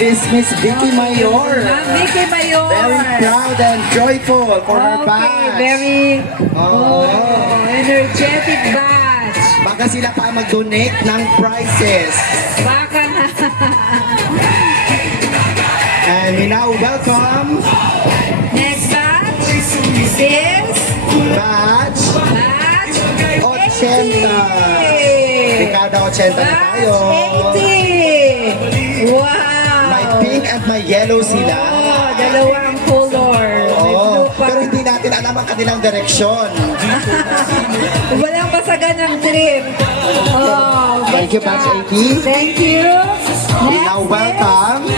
Is Miss Vicky Mayor. Vicky Mayor. Very proud and joyful for her Okay, batch. very Oh. energetic batch. Baka sila pa mag-donate ng prizes. Baka na. And we now welcome Next batch is batch batch 80. Ricardo 80 na tayo. Batch 80. Wow. May pink at may yellow sila. Oh, dalawang color. May Oo, blue pa. pero hindi natin alam ang kanilang direksyon. Walang pasagan ng trip. Oh, Thank you, Batch 80. Thank you. We now welcome.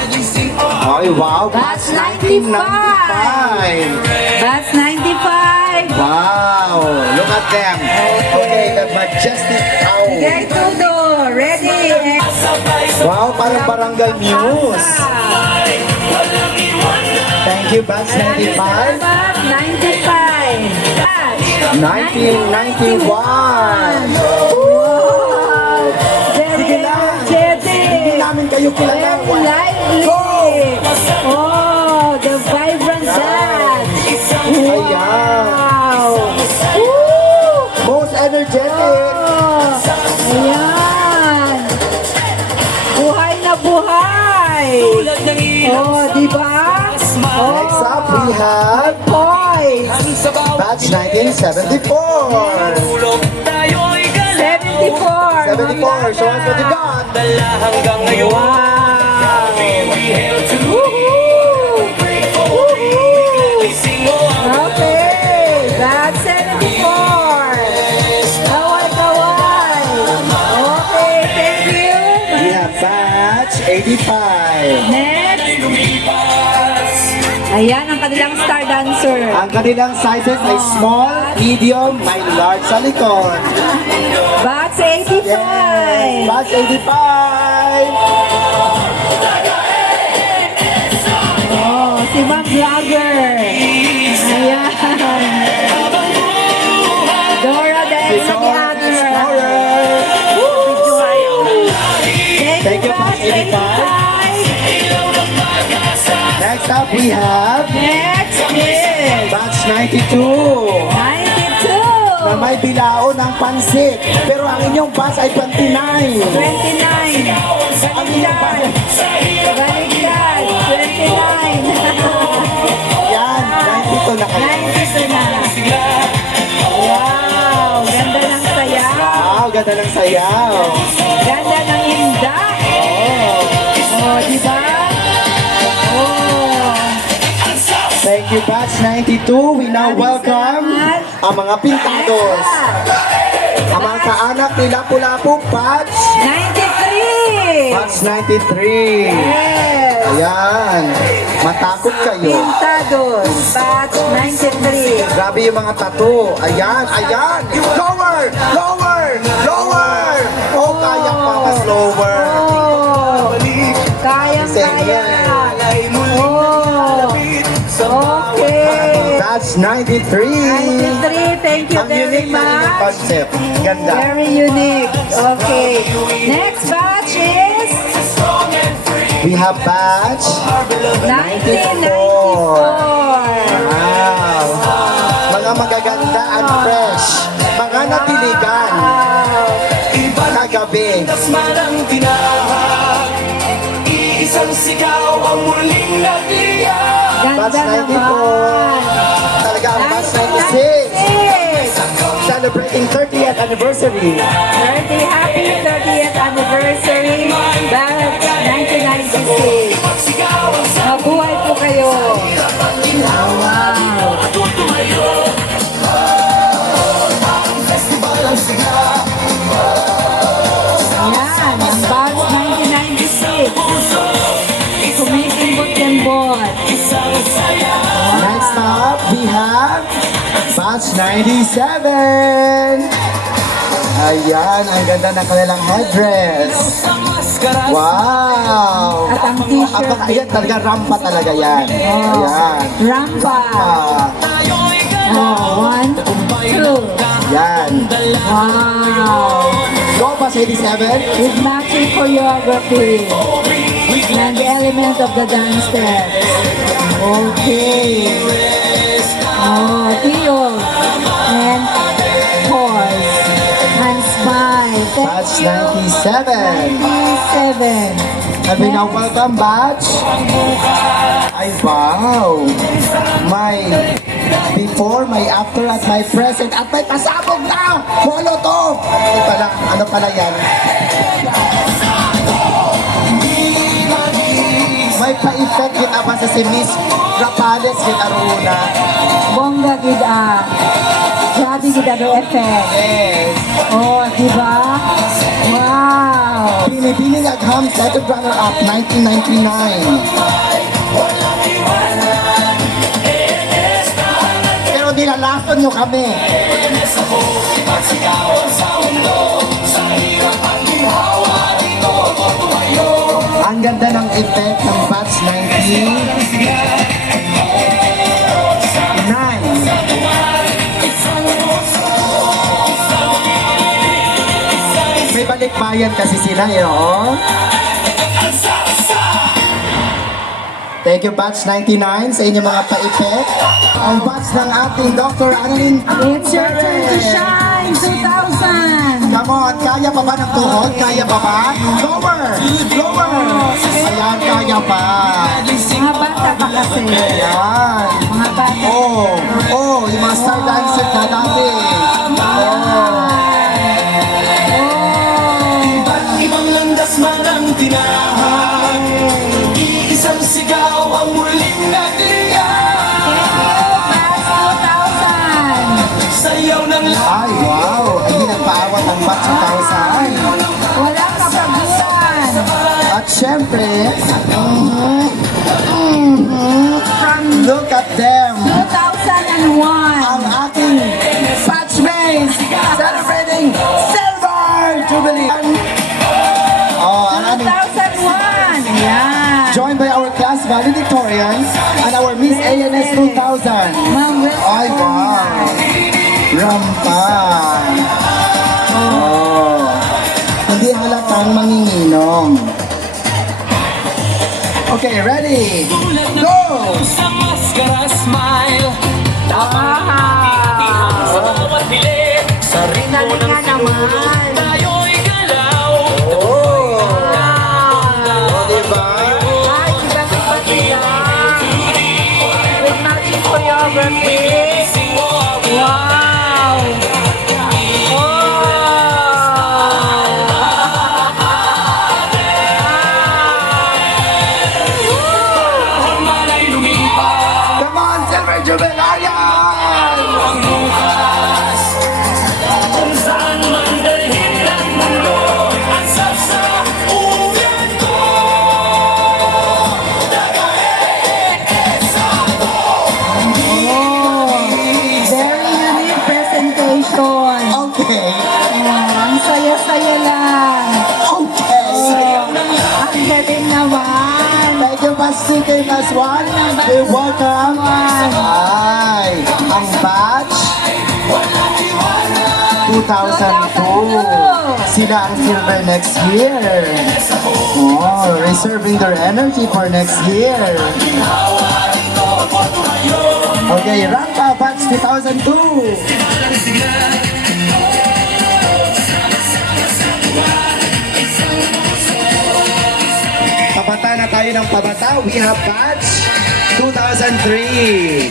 Ay, wow, Batch Batch 95. 1995. Batch 95. Wow, look at them. Okay, the majestic cow. Okay, Todo. Ready? Wow, parang barangay news. Thank you, Batch 95. 95. Batch 1991. Wow. Very Sige lang. energetic. Hindi namin kayo kilala. Very lively. Oh, the vibrant dance. Wow. Woo. Most energetic. Oh, ayan. Buhay na buhay. Oh, di ba? Oh, Next up, we have boys. Batch 1974. 74. 74, show us what you got. Wow. Okay, that's 74. Kaway. Okay, thank you. We have Batch 85. Next. Ayan ang kanilang star dancer. Ang kanilang sizes ay small, medium, may large sa likod. Batch 85. Yes, Batch 85. Oh, si Ma'am Vlogger. Ayan. Dora the Explorer. Thank you, Batch 85. Next up, we have Next is Batch 92. 92. Na may bilao ng pansit. Pero ang inyong batch ay 29. 29. Ang inyong batch. Baliktad. 29. Yan, 92 na kayo. 92 na. Wow, ganda ng sayaw. Wow, ganda ng sayaw. Ganda ng inda. Oh, di ba? Oh. Thank you, Batch 92. We now welcome ang mga pintados. Ang mga kaanak ni Lapu-Lapu, Batch 93. Batch 93. Yes. Ayan, matakot kayo. Pintados. Batch 93. Grabe yung mga tattoo. Ayan, ayan. Lower, lower, lower. Oh, kaya pa mas lower. Oh. Kayang-kaya. Oh. Okay. Batch 93. 93. Thank you Ang very unique na inyong much. concept. Ganda. Very unique. Okay. Next batch is We have Batch 1994. Wow. Mga magaganda at fresh. Mga natiligan. Kagabi. Isang sigaw ang muling nagliya. Batch Ganda 94. naman. Talaga ang Batch 96. 96. Celebrating 30th anniversary. 30 happy 30th anniversary. Batch 1996. Mabuhay po kayo. Wow. Yan, ang batch 1996. Kumikimbot-kimbot. Next up, we have Batch 97. Ayan, ang ganda ng kanilang headdress. Wow! At ang t-shirt. Ayan, talaga rampa talaga yan. Ayan. Rampa. Ah, Oh, 1, 2. yan. Wow. Go, Batch 87. With matching choreography. And the element of the dance step. Okay. Oh, Tio. And pause. Hands by. Batch 97. 97. And we now welcome batch. Ay, wow. My before, my after, at my present, at may pasabog na! Follow to! Ano pala yan? May pa-effect kita ba sa si Miss Rapales kita runa? Bongga gida. Grabe gida do effect. Yes. Oh, diba? Wow. Binibining Agham, second runner-up, 1999. Pero nilalason nyo kami. Ang ganda ng effect ng batch 99. May balikbayan kasi sila, Thank you, batch 99, sa inyong mga pa-effect. Ang batch ng ating Dr. Annalyn It's your turn to shine, 2000. Come on, kaya pa ba ng tuhod? Kaya pa ba? Lower! Lower! Ayan, kaya pa. Mga bata pa kasi. Ayan. Mga bata. Oh, yung mga star dancer na dati. Iba't ibang landas man ang tinahan. Iisang sigaw ang muling nagliyan. Batch 2000. Sayaw ng lahat. Ay, wow. Hindi nagpaawat ang batch 2000. Walang kapaguran. At syempre, look at them. 2001. Ang ating batchmates celebrating Silver Jubilee. Oh, ang aming 2001. Ayan. joined by our class valedictorians and our Miss ANS 2000. Ma'am Wilson. Ay, wow. Rampa. Oh. Hindi halatang manginginom. Okay, ready? Go! Sa maskara smile. Sa bawat bili. Sa ritmo ng sinulog. Tayo'y galaw. Oh, diba? Ay, gabi pa sila. With matching choreography. Wow. Manay lumipas. Come on, Silver Jubilee! Ang bukas. Kung saan man dalhin ng mundo. Ang sapsa uyan ko. Very unique presentation. Okay, Ang saya-saya lang. okay. Ang galing naman. Thank you, Mas CK Mas 1. We welcome. Ay, ang batch 2002. Sila ang silver next year. Oh, reserving their energy for next year. Okay, Rampa batch 2002. Pabata na tayo ng pabata. We have batch 2003.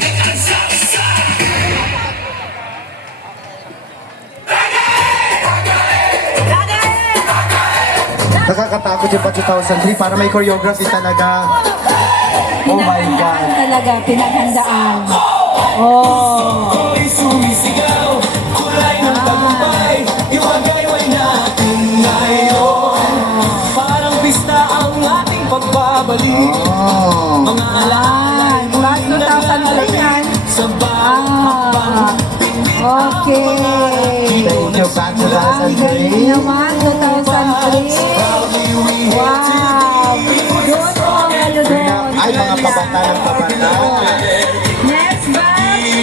Nakakatakot yung batch 2003 para may choreography talaga. Oh my God. Talaga, pinaghandaan. Oh. Ako'y sumisigaw. Kulay ng tagumpay. Iwagayway natin ngayon. Parang pista ang ating pagbabalik. Oh. Mga Ayan. Batch 2003 yan. sa bawat Okay. Thank you, batch Ang galing 2003. naman, 2003. Wow. Doon po kayo doon. Ay, mga pabata ng pabata. Next batch.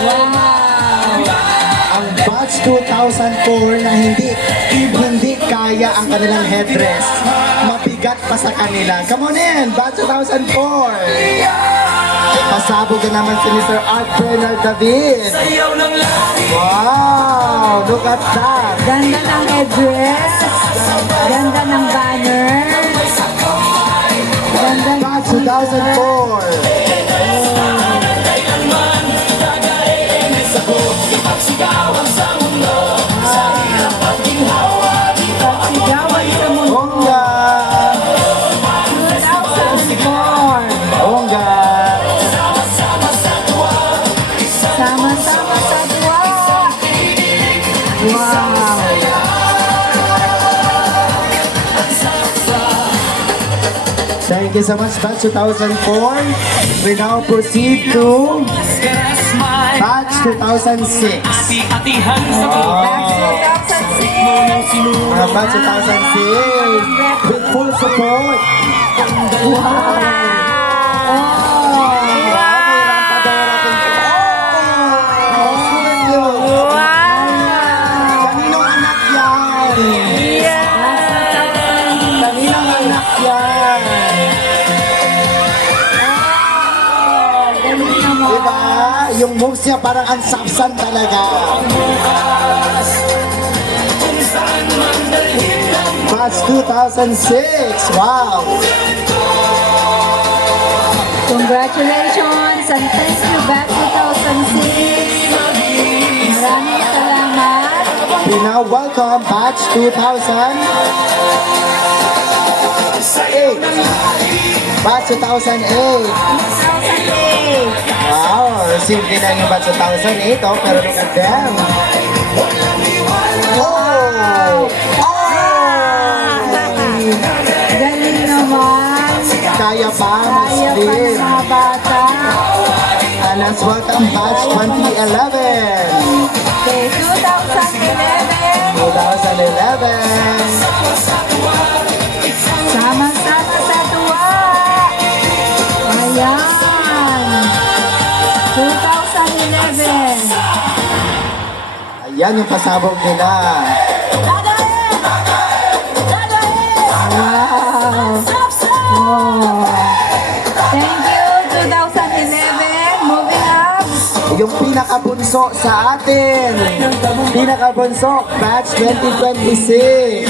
Wow. Ang batch 2004 na hindi kaya kaya ang kanilang headdress mabigat pa sa kanila. Come on in, Batch 2004. Pasabog na naman si Mr. Art Bernard David. Sayaw ng lahat. Wow, look at that. Ganda ng headdress. Ganda ng banner. Ganda ng Batch 2004. pagsigawan sa mundo. Bongga! 2004. Bongga! Sama-sama sa tuwa. Wow. Thank you so much, Batch 2004. We now proceed to Smile. Batch 2006. Ati-atihan sa Batch 2006. Batch 2006 with full support. Wow. Kaninong anak yan? Kaninong anak yan? Galing naman. Diba? Yung moves niya parang ang sapsan talaga. Batch 2006. Wow. Congratulations and thank you, Batch 2006. Maraming salamat. We now welcome Batch 2008. Batch 2008. 2008. Wow, simple lang yung Batch 2008, oh, pero look at them. Oh! Galing naman. Kaya pa, Kaya pa ng Muslim. mga bata. And let's welcome Batch 2011. Okay, 2011. 2011. Sama-sama sa tuwa. Ayan. 2011. Ayan yung pasabog nila. Wow. Oh. Thank you, 2011. Moving up. Yung pinakabunso sa atin. Pinakabunso, Batch 2026.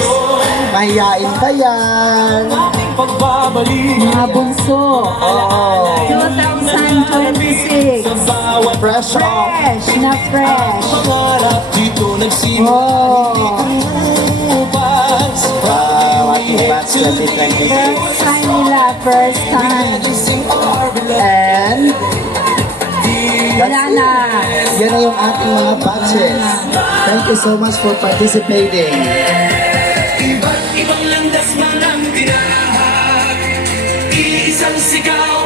Mahihain pa yan. pagbabalik. Mga bunso. Oh, 2026. Bawat fresh off. Fresh na fresh. pangarap dito nagsimula. Oh. Ubas. Wow, ating Batch 2026. First time nila. First time. And Wala na. yan na yung ating mga batches. Thank you so much for participating. Iba't ibang landas man ang tinahak. Isang sigaw